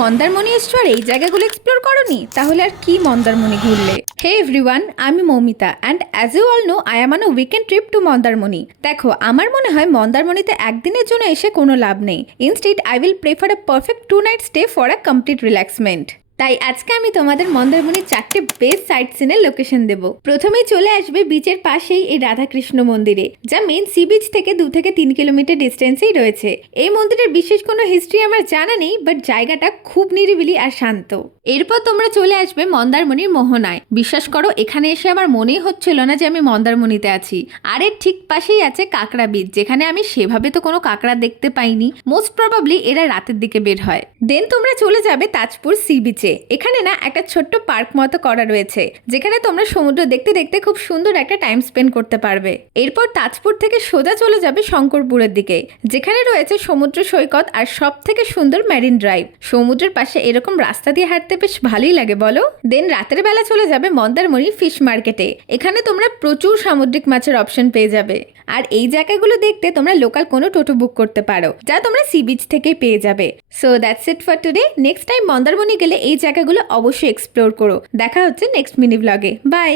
মন্দারমণি এসছো আর এই জায়গাগুলো এক্সপ্লোর করোনি? তাহলে আর কি মন্দারমণি ঘুরলে? হে এভরিওয়ান, আমি Moumita and as you all know I am on weekend trip to Mandarmani. দেখো, আমার মনে হয় মন্দারমণিতে একদিনের জন্য এসে কোনো লাভ নেই। Instead I will prefer a perfect 2 night stay for a complete relaxment. তাই আজকে আমি তোমাদের মন্দারমণির 4টে বেস্ট সাইট সিনের লোকেশন দেব। প্রথমেই চলে আসবে বিচের পাশেই এই রাধাকৃষ্ণ মন্দিরে, যা মেন সি বিচ থেকে 2 থেকে 3 কিলোমিটার ডিস্টেন্সেই রয়েছে। এই মন্দিরের বিশেষ কোনো হিস্ট্রি আমার জানা নেই, বাট জায়গাটা খুব নিরিবিলি আর শান্ত। এরপর তোমরা চলে আসবে মন্দারমণির মোহনায়। বিশ্বাস করো, এখানে এসে আমার মনেই হচ্ছিল না যে আমি মন্দারমণিতে আছি। আর এর ঠিক পাশেই আছে কাঁকড়া বিচ, যেখানে আমি সেভাবে তো কোনো কাঁকড়া দেখতে পাইনি। মোস্ট প্রবাবলি এরা রাতের দিকে বের হয়। দেন তোমরা চলে যাবে তাজপুর সি বিচে। এখানে না একটা ছোট্ট পার্ক মতো করা রয়েছে, যেখানে তোমরা সমুদ্র দেখতে দেখতে খুব সুন্দর একটা টাইম স্পেন্ড করতে পারবে। এরপর তাজপুর থেকে সোজা চলে যাবে শঙ্করপুরের দিকে, যেখানে রয়েছে সমুদ্র সৈকত আর সব থেকে সুন্দর মেরিন ড্রাইভ। সমুদ্রের পাশে এরকম রাস্তা দিয়ে হাঁটতে বেশ ভালোই লাগে, বলো? দেন রাতের বেলা চলে যাবে মন্দারমণি ফিশ মার্কেটে। এখানে তোমরা প্রচুর সামুদ্রিক মাছের অপশন পেয়ে যাবে। আর এই জায়গাগুলো দেখতে তোমরা লোকাল কোনো টোটো বুক করতে পারো, যা তোমরা সি বিচ থেকেই পেয়ে যাবে। So that's it for today. Next time Mandarmani গেলে এই জায়গাগুলো অবশ্যই এক্সপ্লোর করো। দেখা হচ্ছে নেক্সট মিনি ব্লগে। বাই।